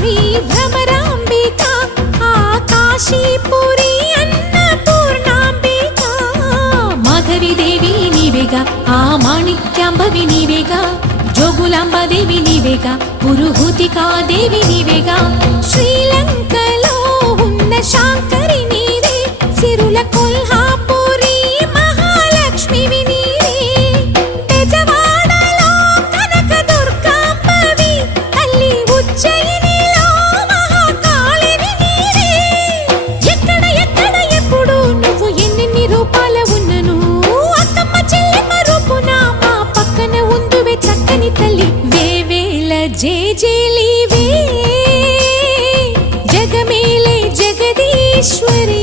శ్రీ భ్రమరాంబిక ఆ కాశీపురి అన్నపూర్ణాంబిక మాధవి దేవి నీవేగా ఆ మాణిక్యాంబవి నీవేగా జోగులాంబ దేవి నీవేగా పురుహూతికా దేవి నీవేగా శ్రీలంకలో ఉన్న శాంకరి నీవే సిరుల కొల్హాపురి మహాలక్ష్మివి నీవే బెజవాడలో కనక దుర్గాంబవి తల్లి ఉజ్జయినిలో మహాకాళివి నీవే ఎక్కడ ఎక్కడ ఎప్పుడు నువ్వు ఎన్నెన్ని రూపాల ఉన్నను అక్కమ్మ చెల్లెమ్మ రూపున మా పక్కన ఉందువే చక్కని తల్లి వేవేల జేజేలివే జగమేలే జగదీశ్వరి